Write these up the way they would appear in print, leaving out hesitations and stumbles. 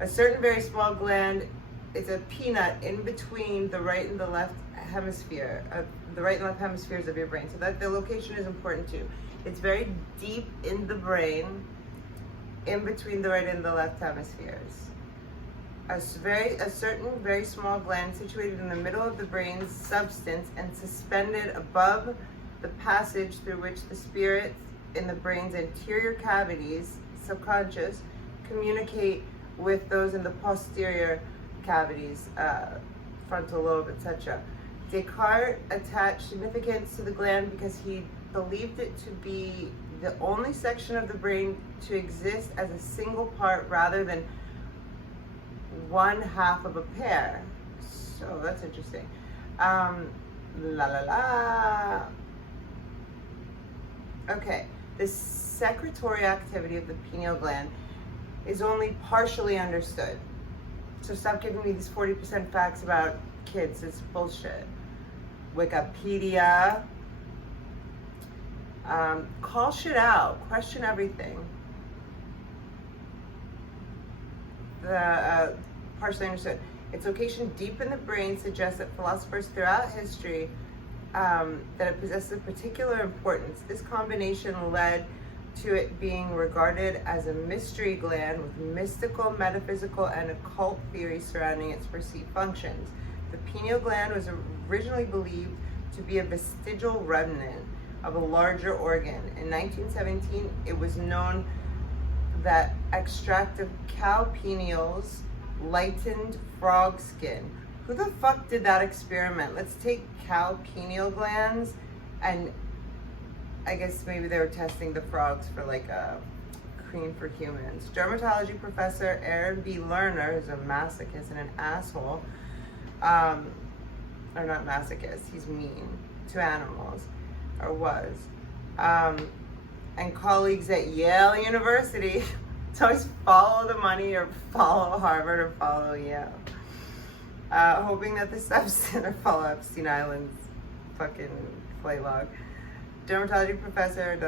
A certain very small gland is a peanut in between the right and the left hemisphere, the right and left hemispheres of your brain. So that the location is important too. It's very deep in the brain, in between the right and the left hemispheres. A certain very small gland situated in the middle of the brain's substance and suspended above the passage through which the spirits in the brain's anterior cavities, subconscious, communicate with those in the posterior cavities, frontal lobe, etc. Descartes attached significance to the gland because he believed it to be the only section of the brain to exist as a single part rather than one half of a pair. So that's interesting. Okay, the secretory activity of the pineal gland is only partially understood. So stop giving me these 40% facts about kids. It's bullshit. Wikipedia. Call shit out. Question everything. Partially understood. Its location deep in the brain suggests that philosophers throughout history that it possesses a particular importance. This combination led to it being regarded as a mystery gland with mystical, metaphysical, and occult theories surrounding its perceived functions. The pineal gland was originally believed to be a vestigial remnant of a larger organ. In 1917, it was known that extract of cow pineals lightened frog skin. Who the fuck did that experiment? Let's take cow pineal glands, and I guess maybe they were testing the frogs for like a cream for humans. Dermatology professor Aaron B. Lerner, who's a masochist and an asshole, or not masochist, he's mean to animals, or was, and colleagues at Yale University. It's always follow the money or follow Harvard or follow Yale. Hoping that the substance, or follow Epstein Island's fucking flight log. Dermatology professor,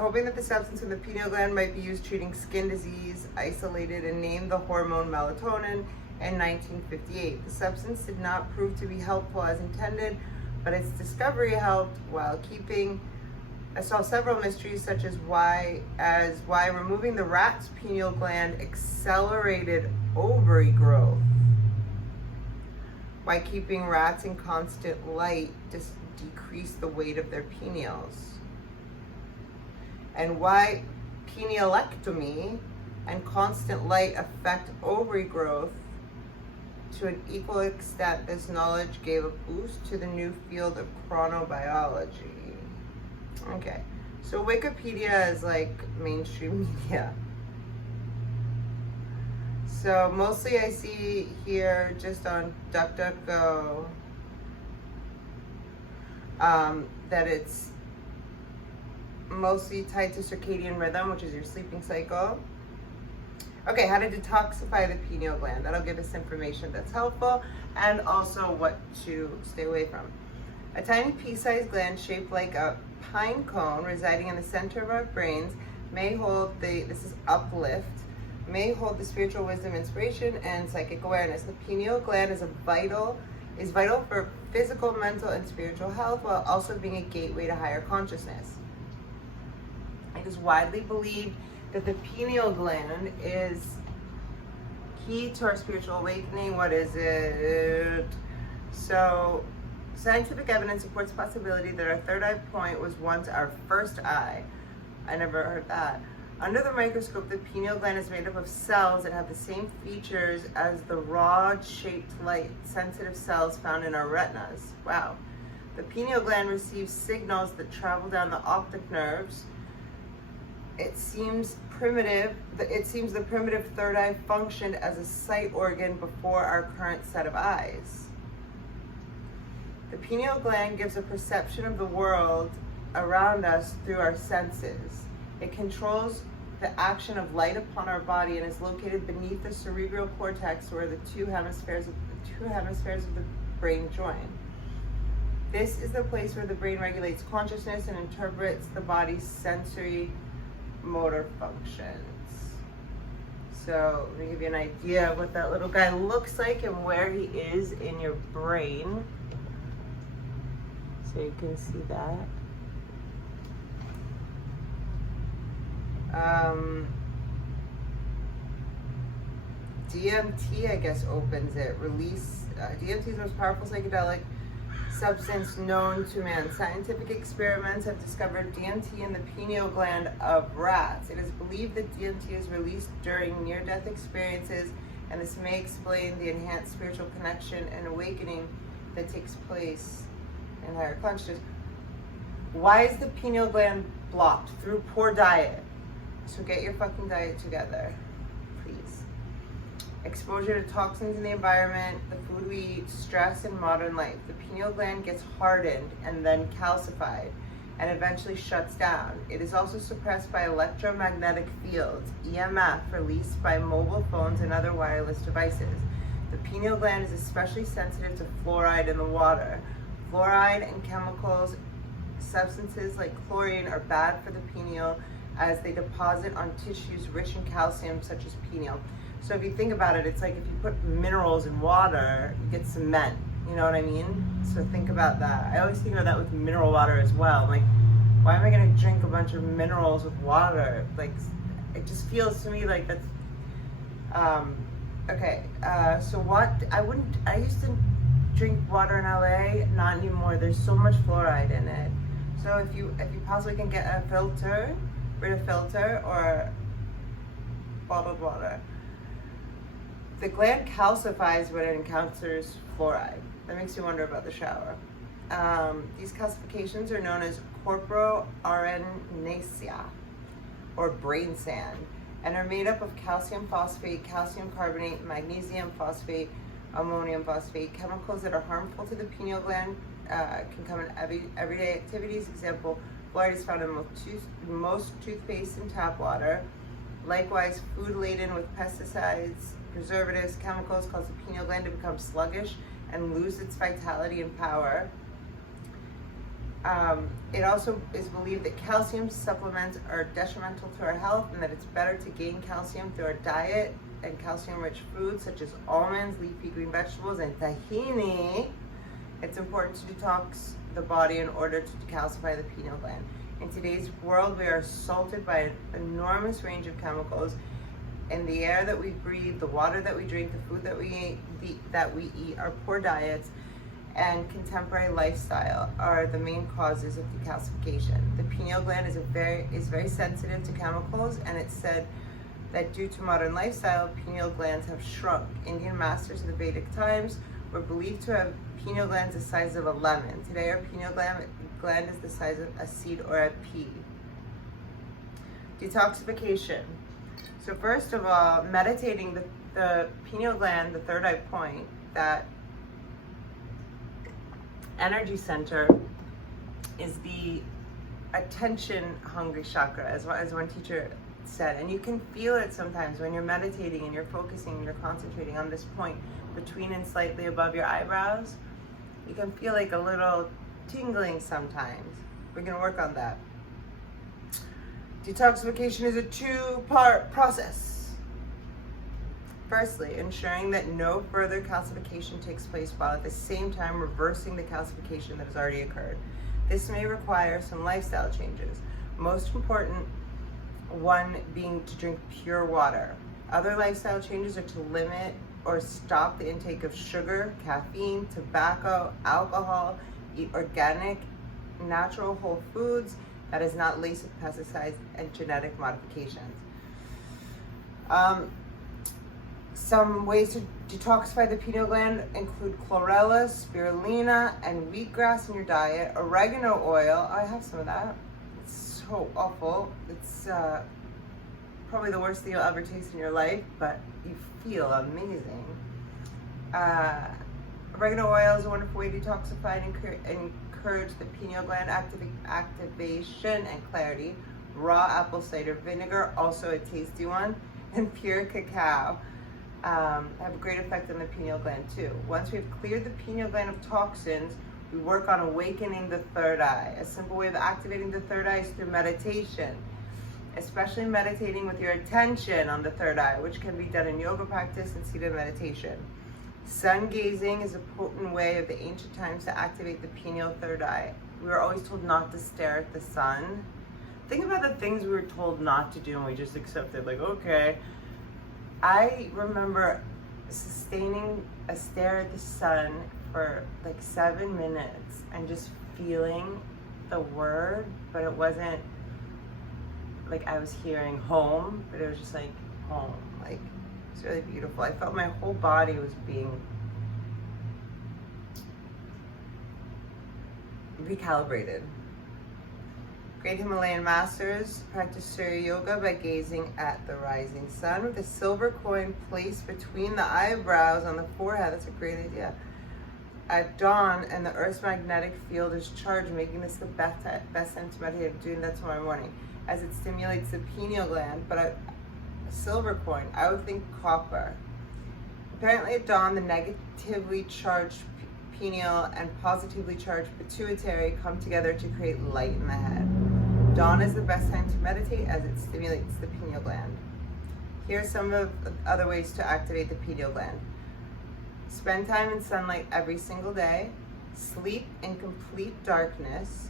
hoping that the substance in the pineal gland might be used treating skin disease, isolated and named the hormone melatonin in 1958. The substance did not prove to be helpful as intended, but its discovery helped while keeping. I saw several mysteries, such as why removing the rat's pineal gland accelerated ovary growth, why keeping rats in constant light decreased the weight of their pineals, and why pinealectomy and constant light affect ovary growth to an equal extent. This knowledge gave a boost to the new field of chronobiology. Okay, so Wikipedia is like mainstream media. So mostly I see here just on DuckDuckGo that it's mostly tied to circadian rhythm, which is your sleeping cycle. Okay, how to detoxify the pineal gland. That'll give us information that's helpful, and also what to stay away from. A tiny pea-sized gland shaped like a pine cone residing in the center of our brains may hold this is uplift, may hold the spiritual wisdom, inspiration, and psychic awareness. The pineal gland is vital for physical, mental, and spiritual health, while also being a gateway to higher consciousness. It is widely believed that the pineal gland is key to our spiritual awakening. What is it? So, scientific evidence supports the possibility that our third eye point was once our first eye. I never heard that. Under the microscope, the pineal gland is made up of cells that have the same features as the rod-shaped light-sensitive cells found in our retinas. Wow. The pineal gland receives signals that travel down the optic nerves. It seems the primitive third eye functioned as a sight organ before our current set of eyes. The pineal gland gives a perception of the world around us through our senses. It controls the action of light upon our body and is located beneath the cerebral cortex, where the two hemispheres of the brain join. This is the place where the brain regulates consciousness and interprets the body's sensory motor functions. So let me give you an idea of what that little guy looks like and where he is in your brain. So you can see that. DMT, I guess, opens it. DMT is the most powerful psychedelic substance known to man. Scientific experiments have discovered DMT in the pineal gland of rats. It is believed that DMT is released during near-death experiences, and this may explain the enhanced spiritual connection and awakening that takes place in higher consciousness. Why is the pineal gland blocked? Through poor diet. So get your fucking diet together, please. Exposure to toxins in the environment, the food we eat, stress in modern life. The pineal gland gets hardened and then calcified and eventually shuts down. It is also suppressed by electromagnetic fields, EMF, released by mobile phones and other wireless devices. The pineal gland is especially sensitive to fluoride in the water. Fluoride and chemicals, substances like chlorine are bad for the pineal as they deposit on tissues rich in calcium, such as pineal. So if you think about it, it's like if you put minerals in water, you get cement. You know what I mean? So think about that. I always think about that with mineral water as well. Like, why am I gonna drink a bunch of minerals with water? Like, it just feels to me like that's, okay. So what, I used to drink water in LA, not anymore. There's so much fluoride in it. So if you possibly can get a filter, Brita filter or bottled water. The gland calcifies when it encounters fluoride. That makes you wonder about the shower. These calcifications are known as corporoarenacea, or brain sand, and are made up of calcium phosphate, calcium carbonate, magnesium phosphate, ammonium phosphate. Chemicals that are harmful to the pineal gland can come in everyday activities. Example, fluoride is found in most toothpaste and tap water. Likewise, food laden with pesticides, preservatives, chemicals cause the pineal gland to become sluggish and lose its vitality and power. It also is believed that calcium supplements are detrimental to our health and that it's better to gain calcium through our diet and calcium-rich foods such as almonds, leafy green vegetables, and tahini. It's important to detox the body in order to decalcify the pineal gland. In today's world, we are assaulted by an enormous range of chemicals in the air that we breathe, the water that we drink, the food that we eat, our poor diets, and contemporary lifestyle are the main causes of decalcification. The pineal gland is very sensitive to chemicals, and it's said that due to modern lifestyle, pineal glands have shrunk. Indian masters of the Vedic times were believed to have pineal glands the size of a lemon. Today, our pineal gland is the size of a seed or a pea. Detoxification. So first of all, meditating the pineal gland, the third eye point, that energy center is the attention-hungry chakra, as one teacher said. And you can feel it sometimes when you're meditating and you're focusing and you're concentrating on this point between and slightly above your eyebrows. You can feel like a little tingling sometimes. We're gonna work on that. Detoxification is a two-part process. Firstly, ensuring that no further calcification takes place while at the same time reversing the calcification that has already occurred. This may require some lifestyle changes. Most important one being to drink pure water. Other lifestyle changes are to limit or stop the intake of sugar, caffeine, tobacco, alcohol, eat organic, natural whole foods that is not laced with pesticides and genetic modifications. Some ways to detoxify the pineal gland include chlorella, spirulina, and wheatgrass in your diet. Oregano oil, I have some of that. It's so awful. It's probably the worst thing you'll ever taste in your life, but you feel amazing. Oregano oil is a wonderful way to detoxify and encourage the pineal gland activation and clarity. Raw apple cider vinegar, also a tasty one, and pure cacao have a great effect on the pineal gland too. Once we've cleared the pineal gland of toxins, we work on awakening the third eye. A simple way of activating the third eye is through meditation. especially meditating with your attention on the third eye, which can be done in yoga practice and seated meditation. Sun gazing is a potent way of the ancient times to activate the pineal third eye. We were always told not to stare at the sun. Think about the things we were told not to do and we just accepted, like, okay. I remember sustaining a stare at the sun for like 7 minutes and just feeling the word, but it wasn't like I was hearing home, but it was just like home. Like, it's really beautiful. I felt my whole body was being recalibrated. Great Himalayan masters practice Surya Yoga by gazing at the rising sun with a silver coin placed between the eyebrows on the forehead. That's a great idea. At dawn, and the Earth's magnetic field is charged, making this the best time to meditate. I'm doing that tomorrow morning, as it stimulates the pineal gland. But a silver coin, I would think copper. Apparently at dawn, the negatively charged pineal and positively charged pituitary come together to create light in the head. Dawn is the best time to meditate as it stimulates the pineal gland. Here are some of the other ways to activate the pineal gland. Spend time in sunlight every single day. Sleep in complete darkness.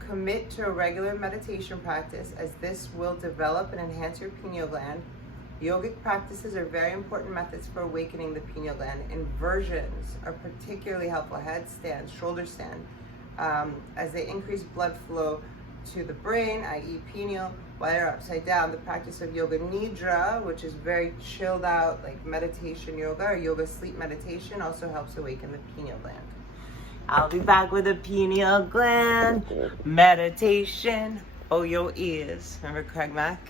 Commit to a regular meditation practice, as this will develop and enhance your pineal gland. Yogic practices are very important methods for awakening the pineal gland. Inversions are particularly helpful. Headstand, shoulder stand, as they increase blood flow to the brain, i.e. pineal, while you're upside down. The practice of yoga nidra, which is very chilled out, like meditation yoga or yoga sleep meditation, also helps awaken the pineal gland. I'll be back with a pineal gland meditation. Oh, your ears. Remember Craig Mack?